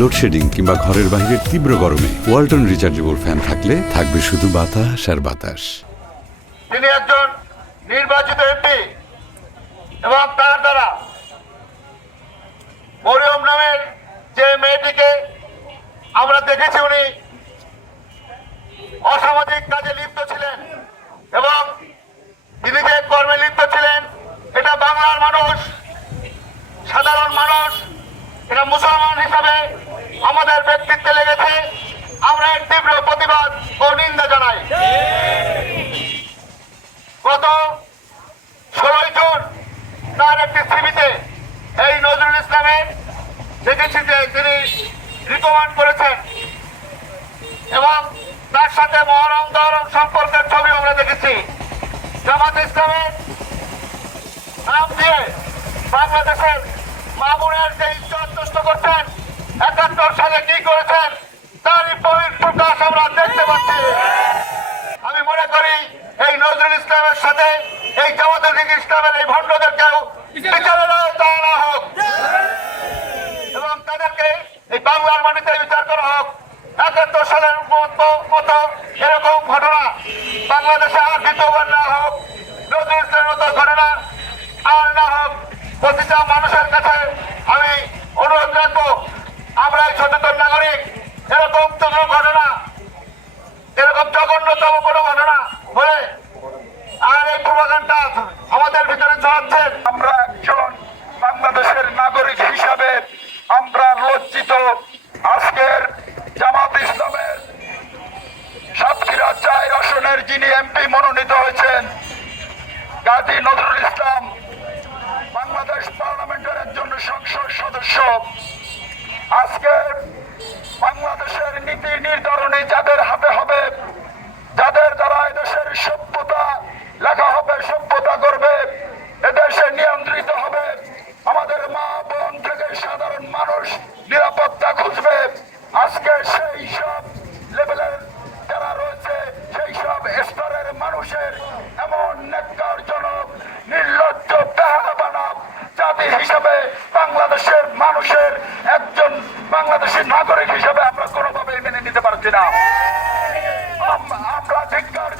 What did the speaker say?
Load shedding কিংবা ঘরের বাইরের তীব্র গরমে ওয়ালটন রিচার্জেবল ফ্যান থাকলে থাকবে শুধু বাতাস আর বাতাস। তিনি একজন নির্বাচিত এমপি এবং তার দ্বারা মরিয়ম নামের যে মেয়েটিকে আমরা দেখেছি উনি অসামাজিক কাজে লিপ্ত ছিলেন এবং তিনি যে কর্মে লিপ্ত ছিলেন এটা বাংলার মানুষ, সাধারণ মানুষ, এটা মুসলমান হিসাবে আমাদের ব্যক্তিত্বে লেগেছে। আমরা এর তীব্র প্রতিবাদ ও নিন্দা জানাই। গত 16 জুন তার একটি সিভিতে এই নজরুল ইসলামের দেখেছি যে তিনি রিকমেন্ড করেছেন এবং তার সাথে মহরম দহরম সম্পর্কের ছবি আমরা দেখেছি। জামাত ইসলামের নাম দিয়ে বাংলাদেশের মামুনের যে ইজ্জত নষ্ট করছেন, 71 সালে কি করেছেন তারই প্রকাশ আমরা দেখতে পাচ্ছি। আমি মনে করি এই নজরুল ইসলামের সাথে এই জামাত ইসলামের এই ভণ্ডদেরকেও বিচারের আওতায় আনা হোক এবং তাদেরকে এই বাংলার মাটিতে বিচার করা হোক। 71 সালের মতো এরকম ঘটনা বাংলাদেশে আর দ্বিতীয়বার না হোক, নজরুল ইসলামের মতো ঘটনা আর না হোক। প্রতিটা মানুষের কাছে আমি অনুরোধ রাখবো, আমরা সচেতন নাগরিক, এরকম কোনো ঘটনা, এরকম জঘন্যতম কোনো ঘটনা হলে আর এই প্রোপাগান্ডা আমাদের ভিতরে ছড়াচ্ছেন। আমরা একজন বাংলাদেশের নাগরিক হিসাবে আমরা লজ্জিত। আজকের জামাত ইসলামের সাতক্ষীরা 4 আসনের যিনি এমপি মনোনীত হয়েছেন গাজী নজরুল ইসলাম, বাংলাদেশ পার্লামেন্টের একজন সংসদ সদস্য, আজকে বাংলাদেশের নীতি নির্ধারণী যাদের হাতে হবে, যাদের দ্বারা এদেশের সভ্যতা লেখা হবে, সভ্যতা করবে, এদেশে নিয়ন্ত্রিত হবে, আমাদের মা বোন থেকে সাধারণ মানুষ নিরাপত্তা খুঁজবে। আজকে সেই সব লেভেলের যারা রয়েছে, সেই সব স্তরের মানুষের এমন ন্যাক্কারজনক নির্লজ্জ বেহায়াবানা জাতি হিসাবে বাংলাদেশের মানুষের একজন বাংলাদেশী নাগরিক হিসাবে আমরা কোনোভাবে মেনে নিতে পারছি না। আমরা ধিক্কার